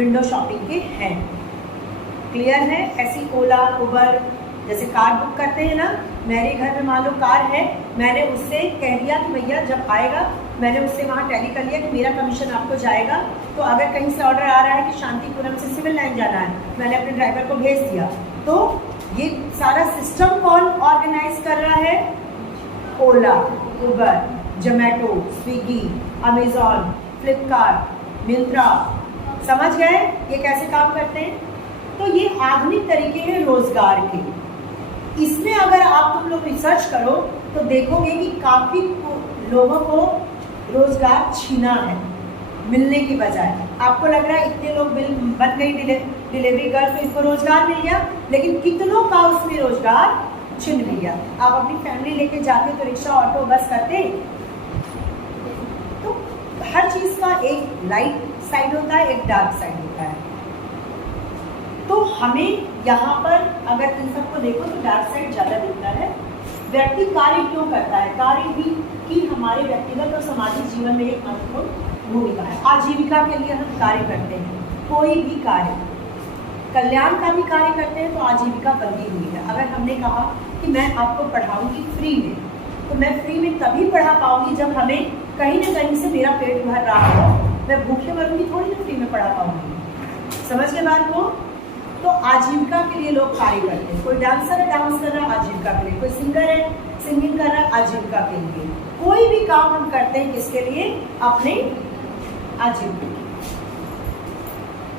Window shopping के हैं। Clear है? ऐसी ओला, उबर जैसे कार बुक करते हैं ना, मेरे घर में मान लो कार है, मैंने उससे कह दिया कि भैया जब आएगा, मैंने उससे वहाँ टैली कर लिया कि मेरा कमीशन आपको जाएगा। तो अगर कहीं से ऑर्डर आ रहा है कि शांतिपुरम से सिविल लाइन जाना है, मैंने अपने ड्राइवर को भेज दिया। तो ये सारा सिस्टम कौन ऑर्गेनाइज कर रहा है? ओला, उबर, जोमेटो, स्विगी, अमेजॉन, फ्लिपकार्ट, मिंत्रा। समझ गए ये कैसे काम करते हैं? तो ये आधुनिक तरीके हैं रोजगार के। इसमें अगर आप तुम लोग रिसर्च करो तो देखोगे कि काफ़ी लोगों को रोजगार छीना है मिलने की बजाय। आपको लग रहा है इतने लोग बन गई डिलीवरी गर्ल तो इनको रोजगार मिल गया, लेकिन कितनों का उसमें रोजगार छिन भी गया। आप अपनी फैमिली लेके जाते तो रिक्शा, ऑटो, बस करते। तो हर चीज़ का एक लाइट साइड होता है, एक डार्क साइड होता है। तो हमें यहाँ पर अगर इन सबको देखो तो डार्क साइड ज़्यादा दिखता है। व्यक्ति कार्य क्यों करता है? कार्य भी कि हमारे व्यक्तिगत और सामाजिक जीवन में एक महत्वपूर्ण भूमिका है। आजीविका के लिए हम कार्य करते हैं, कोई भी कार्य, कल्याण का भी कार्य करते हैं तो आजीविका बंधी हुई है। अगर हमने कहा कि मैं आपको पढ़ाऊंगी फ्री में, तो मैं फ्री में तभी पढ़ा पाऊंगी जब हमें कहीं ना कहीं से मेरा पेट भर रहा हो। मैं भूखे मरूंगी थोड़ी ना फ्री में पढ़ा पाऊंगी। समझ गए बात को? तो आजीविका के लिए लोग कार्य करते हैं। कोई डांसर है, डांस कर रहा है, आजीविका के लिए। कोई सिंगर है, सिंगिंग कर रहा है, आजीविका के लिए। कोई भी काम हम करते हैं किसके लिए? अपने आजीविका।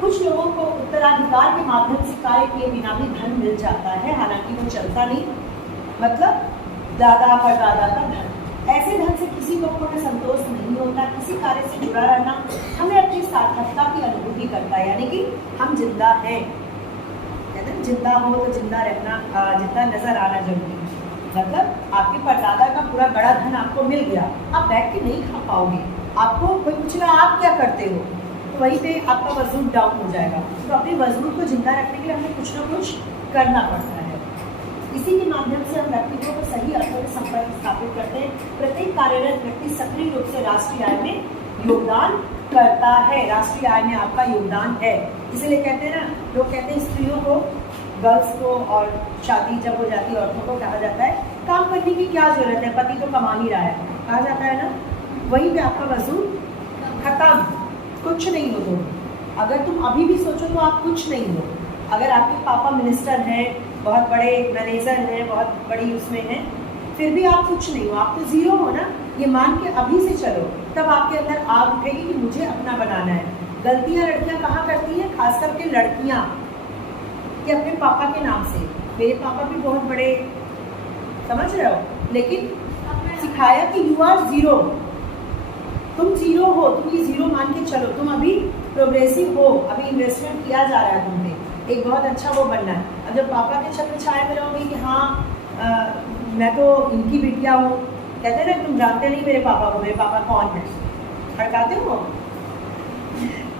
कुछ लोगों को उत्तराधिकार के माध्यम से कार्य किए बिना भी धन मिल जाता है, हालांकि वो चलता नहीं, मतलब दादा परदादा का धन। ऐसे धन से किसी को कोई संतोष नहीं होता। किसी कार्य से जुड़ा रहना हमें अपनी सार्थकता की अनुभूति करता है, यानी कि हम जिंदा हैं। कहते हैं जिंदा हो तो जिंदा रहना, जिंदा नजर आना जरूरी है। मतलब आपके परदादा का पूरा बड़ा धन आपको मिल गया, आप बैठ के नहीं खा पाओगे। आपको कोई पूछेगा आप क्या करते हो, तो वहीं पे आपका वजूद डाउन हो जाएगा। तो अपने वजूद को जिंदा रखने के लिए हमें कुछ ना कुछ करना पड़ता है। इसी के माध्यम से हम व्यक्तित्व को सही अर्थों में संपर्क स्थापित करते हैं। प्रत्येक कार्यरत व्यक्ति सक्रिय रूप से राष्ट्रीय आय में योगदान करता है। राष्ट्रीय आय में आपका योगदान है। इसीलिए कहते हैं ना, लोग कहते हैं स्त्रियों को, गर्ल्स को, और शादी जब हो जाती है औरतों को कहा जाता है काम करने की क्या जरूरत है, पति तो कमा ही रहा है, कहा जाता है ना। वहीं पे आपका वजूद खत्म, कुछ नहीं हो तुम। अगर तुम अभी भी सोचो तो आप कुछ नहीं हो। अगर आपके पापा मिनिस्टर हैं, बहुत बड़े मैनेजर हैं, बहुत बड़ी उसमें हैं, फिर भी आप कुछ नहीं हो, आप तो जीरो हो ना। ये मान के अभी से चलो, तब आपके अंदर आग उठेगी कि मुझे अपना बनाना है। गलतियां लड़कियां कहाँ करती हैं? खास करके लड़कियां, कि अपने पापा के नाम से। मेरे पापा भी बहुत बड़े, समझ रहे हो, लेकिन सिखाया कि यू आर जीरो, तुम जीरो हो, तुम ये जीरो मान के चलो। तुम अभी प्रोग्रेसिव हो, अभी इन्वेस्टमेंट किया जा रहा है तुम पे, एक बहुत अच्छा वो बनना है। अब जब पापा के छत्र छाया में रहोगे कि हाँ मैं तो इनकी बिटिया हूँ, कहते हैं ना तुम जानते नहीं मेरे पापा को, मेरे पापा कौन है, हड़काते हो।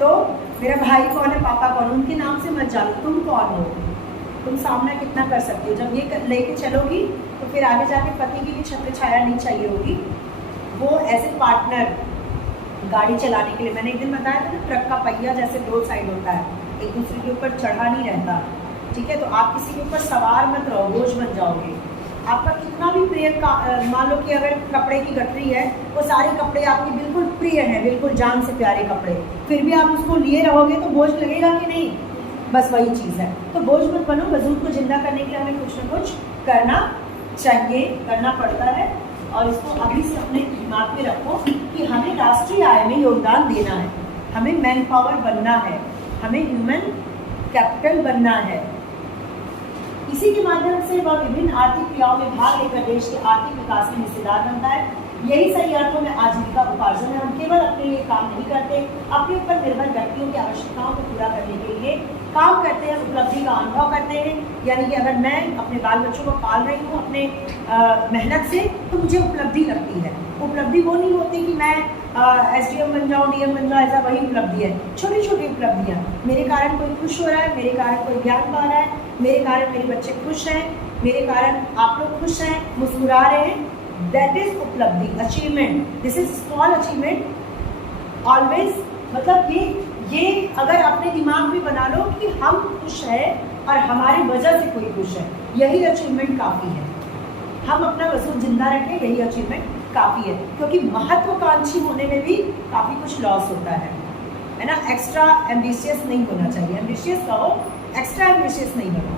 तो मेरा भाई कौन है, पापा कौन, उनके नाम से मत जानो, तुम कौन हो, तुम सामना कितना कर सकते हो। जब ये लेके चलोगी तो फिर आगे जाके पति की भी छत्र छाया नहीं चाहिए होगी। वो ऐसे पार्टनर गाड़ी चलाने के लिए, मैंने एक दिन बताया था ना, ट्रक का पहिया जैसे दो साइड होता है, एक दूसरे के ऊपर चढ़ा नहीं रहता, ठीक है। तो आप किसी के ऊपर सवार मत रहो, बोझ बन जाओगे। आपका कितना भी प्रिय मान लो कि अगर कपड़े की गठरी है, वो सारे कपड़े आपके बिल्कुल प्रिय हैं, बिल्कुल जान से प्यारे कपड़े, फिर भी आप उसको लिए रहोगे तो बोझ लगेगा कि नहीं? बस वही चीज़ है। तो बोझ मत बनो। वजूद को जिंदा करने के लिए हमें कुछ ना कुछ करना चाहिए, करना पड़ता है। और इसको अभी से अपने दिमाग में रखो कि हमें राष्ट्रीय आय में योगदान देना है, हमें मैन पावर बनना है, हमें ह्यूमन कैपिटल बनना है। इसी के माध्यम से वह विभिन्न आर्थिक क्रियाओं में भाग लेकर देश के आर्थिक विकास में हिस्सेदार बनता है। यही सही अर्थों में आजीविका उपार्जन है। हम केवल अपने लिए काम नहीं करते, अपने ऊपर निर्भर व्यक्तियों की आवश्यकताओं को पूरा करने के लिए काम करते हैं, उपलब्धि का अनुभव करते हैं। यानी कि अगर मैं अपने बाल बच्चों को पाल रही हूँ अपने मेहनत से, तो मुझे उपलब्धि लगती है। उपलब्धि वो नहीं होती कि मैं SDM बन जाऊँ, DM बन जाऊँ, ऐसा वही उपलब्धि है। छोटी छोटी उपलब्धियाँ, मेरे कारण कोई खुश हो रहा है, मेरे कारण कोई ज्ञान पा रहा है, मेरे कारण मेरे बच्चे खुश हैं, मेरे कारण आप लोग खुश हैं, मुस्कुरा रहे हैं, दैट इज उपलब्धि, achievement. This is small achievement always. मतलब ये अगर अपने दिमाग में बना लो कि हम खुश हैं और हमारी वजह से कोई खुश है, यही अचीवमेंट काफ़ी है। हम अपना वसूल जिंदा रखें, यही अचीवमेंट काफ़ी है। क्योंकि महत्वाकांक्षी होने में भी काफ़ी कुछ लॉस होता है ना। एक्स्ट्रा एम्बिशियस नहीं होना चाहिए, एम्बिशियस रहो, एक्स्ट्रा एम्बिशियस नहीं बनो,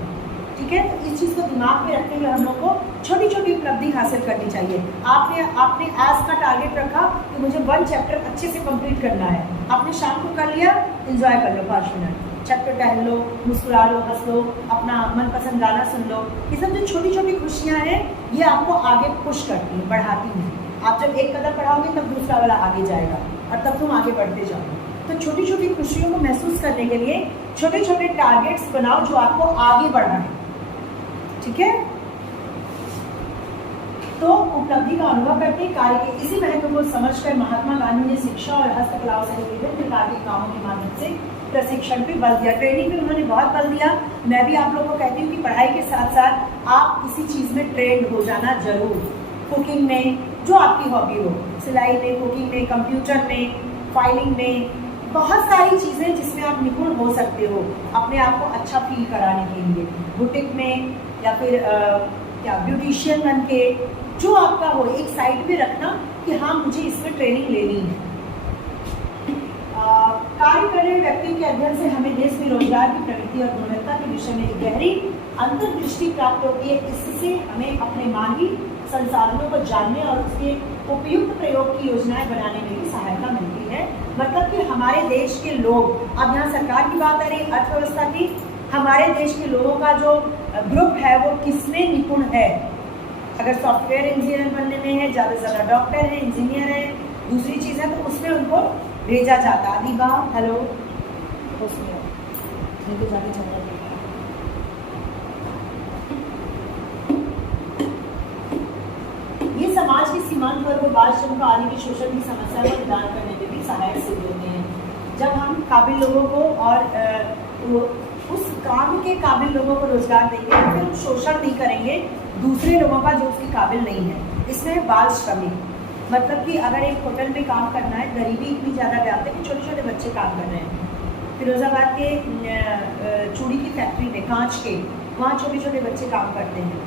ठीक है। तो इस चीज़ को दिमाग में रखते हुए हम लोग को छोटी छोटी उपलब्धि हासिल करनी चाहिए। आपने आज का टारगेट रखा कि मुझे 1 चैप्टर अच्छे से कंप्लीट करना है, आपने शाम को कर लिया, एंजॉय कर लो 5 मिनट, छत पे टहल लो, मुस्कुरा लो, हंस लो, अपना मनपसंद गाना सुन लो। ये सब जो छोटी छोटी खुशियाँ हैं ये आपको आगे पुश करती हैं, बढ़ाती हैं। आप जब एक कदम बढ़ाओगे तब दूसरा वाला आगे जाएगा और तब तुम आगे बढ़ते जाओगे। तो छोटी छोटी खुशियों को महसूस करने के लिए छोटे छोटे टारगेट्स बनाओ जो आपको आगे बढ़ाएं, ठीक है। तो उपलब्धि का अनुभव करके कार्य के इसी महत्व को समझकर महात्मा गांधी ने शिक्षा और हस्तकलाओं से विभिन्न प्रकार के कामों के माध्यम से प्रशिक्षण पे बल दिया, ट्रेनिंग पे उन्होंने बहुत बल दिया। मैं भी आप लोगों को कहती हूँ कि पढ़ाई के साथ साथ आप किसी चीज़ में ट्रेंड हो जाना जरूर। कुकिंग में, जो आपकी हॉबी हो, सिलाई में, कुकिंग में, कंप्यूटर में, फाइलिंग में, बहुत सारी चीज़ें जिसमें आप निपुण हो सकते हो अपने आप को अच्छा फील कराने के लिए। बुटीक में या फिर क्या ब्यूटिशियन बन के, जो आपका हो एक साइड पे रखना कि हाँ मुझे इसमें ट्रेनिंग लेनी है। कार्य कर रहे व्यक्ति के अध्ययन से हमें देश में रोजगार की प्रगति और गुणवत्ता के विषय में एक गहरी अंतर्दृष्टि प्राप्त होती है। इससे हमें अपने मानवीय संसाधनों को जानने और उसके उपयुक्त प्रयोग की योजनाएं बनाने में भी सहायता मिलती है। मतलब कि हमारे देश के लोग, अब यहाँ सरकार की बात आ रही, अर्थव्यवस्था की, हमारे देश के लोगों का जो ग्रुप है वो किसमें निपुण है। अगर सॉफ्टवेयर इंजीनियर बनने में है, ज़्यादा से ज़्यादा डॉक्टर है, इंजीनियर है, दूसरी चीज़ है, तो उसमें उनको भेजा जाता। अदीबा हेलो, उसमें नहीं तो जाके चल रहा। ये समाज के सीमांत वर्ग व बाल श्रम आदि के शोषण की समस्या को निदान करने में भी सहायक सिद्ध होते हैं। जब हम काबिल लोगों को और उस काम के काबिल लोगों को रोजगार देंगे तो फिर हम शोषण नहीं करेंगे दूसरे लोगों का जो उसके काबिल नहीं है। इसमें बाल श्रमिक, मतलब कि अगर एक होटल में काम करना है, गरीबी इतनी ज़्यादा व्याप्त है कि छोटे छोटे बच्चे काम कर रहे हैं। फिरोजाबाद के चूड़ी की फैक्ट्री में, कांच के, वहाँ छोटे छोटे बच्चे काम करते हैं,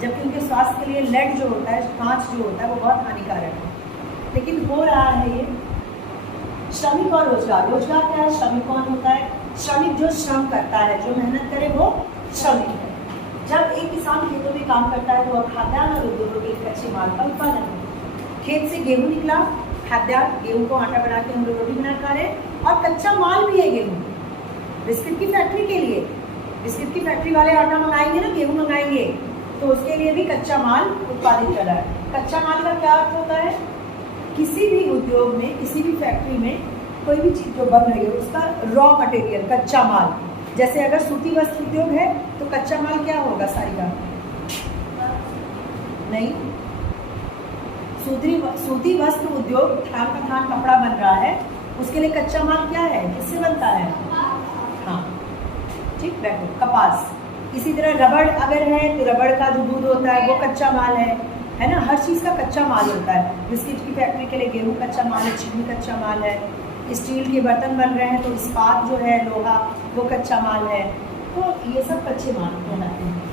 जबकि उनके स्वास्थ्य के लिए लेड जो होता है, कांच जो होता है, वो बहुत हानिकारक है। लेकिन हो रहा है ये। श्रमिक और रोजगार, रोजगार क्या है, श्रमिक कौन होता है, श्रमिक जो श्रम करता है, जो मेहनत करे वो श्रमिक है। जब एक किसान खेतों में काम करता है तो वह खाद्यान्न और उद्योगों के कच्चे माल का उत्पादन है। खेत से गेहूँ निकला, खाद्यान्न, गेहूँ को आटा बना के हम लोग रोटी बना खा रहे हैं, और कच्चा माल भी है गेहूँ। बिस्किट की फैक्ट्री के लिए, बिस्किट की फैक्ट्री वाले आटा मंगाएंगे ना, गेहूँ मंगाएंगे, तो उसके लिए भी कच्चा माल उत्पादित कर रहा है। कच्चा माल का क्या अर्थ होता है, किसी भी उद्योग में, किसी भी फैक्ट्री में कोई भी चीज़ जो बन रही है उसका रॉ मटेरियल, कच्चा माल। जैसे अगर सूती वस्त्र उद्योग है तो कच्चा माल क्या होगा, साड़ी का नहीं, सूती वस्त्र उद्योग, थान का थान कपड़ा बन रहा है, उसके लिए कच्चा माल क्या है, किससे बनता है, हाँ ठीक, बैठो, कपास। इसी तरह रबड़ अगर है तो रबड़ का जो दूध होता है वो कच्चा माल है ना। हर चीज़ का कच्चा माल होता है। बिस्किट की फैक्ट्री के लिए गेहूँ कच्चा माल है, चीनी कच्चा माल है, स्टील के बर्तन बन रहे हैं तो इस्पात जो है, लोहा, वो कच्चा माल है। तो ये सब कच्चे माल कहलाते हैं।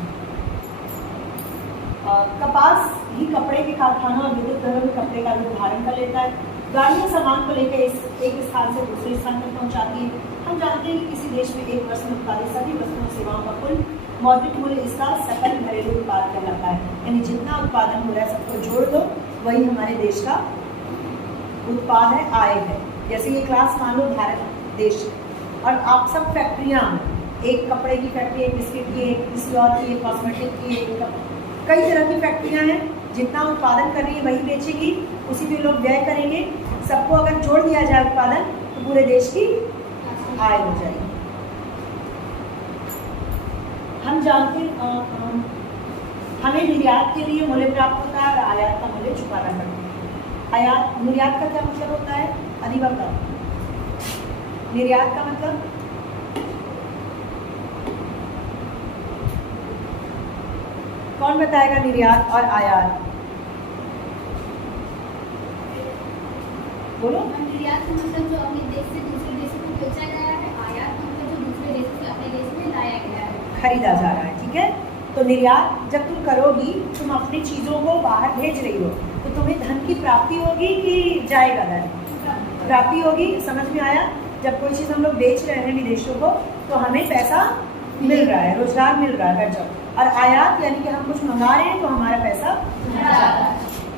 कपास ही कपड़े के कारखानों और विद्युत घरों में कपड़े का रूप धारण कर लेता है। गाड़ियाँ सामान को लेकर एक स्थान से दूसरे स्थान तक पहुँचाती है। हम जानते हैं कि किसी देश में एक वर्ष में उत्पादित सभी वस्तुओं सेवाओं का कुल मौद्रिक मूल्य इसका सकल घरेलू उत्पाद कहलाता है। यानी जितना उत्पादन हो रहा है सबको जोड़ दो, वही हमारे देश का उत्पाद है, आय है। जैसे ये क्लास मान लो भारत देश, और आप सब फैक्ट्रियाँ, एक कपड़े की फैक्ट्री, एक बिस्किट की, एक किसी और की, एक कॉस्मेटिक की, एक कई तरह की फैक्ट्रियाँ हैं। जितना उत्पादन कर रही है वही बेचेगी, उसी पे लोग व्यय करेंगे। सबको अगर जोड़ दिया जाए उत्पादन तो पूरे देश की आय हो जाएगी। हम जानते हमें निर्यात के लिए मूल्य प्राप्त होता है और आयात का मूल्य चुकाना पड़ता है। आयात, निर्यात का क्या मतलब होता है, अदीबा का निर्यात का मतलब, कौन बताएगा निर्यात और आयात, बोलो। निर्यात का मतलब जो अपने देश से दूसरे देशों को बेचा जाए खरीदा जा रहा है, ठीक है। तो निर्यात जब तुम करोगी, तुम अपनी चीज़ों को बाहर भेज रही हो, तो तुम्हें धन की प्राप्ति होगी कि जाएगा धन? प्राप्ति होगी। समझ में आया? जब कोई चीज़ हम लोग बेच रहे हैं विदेशों को, तो हमें पैसा मिल रहा है, रोजगार मिल रहा है। और आयात यानी कि हम कुछ मंगा रहे हैं तो हमारा पैसा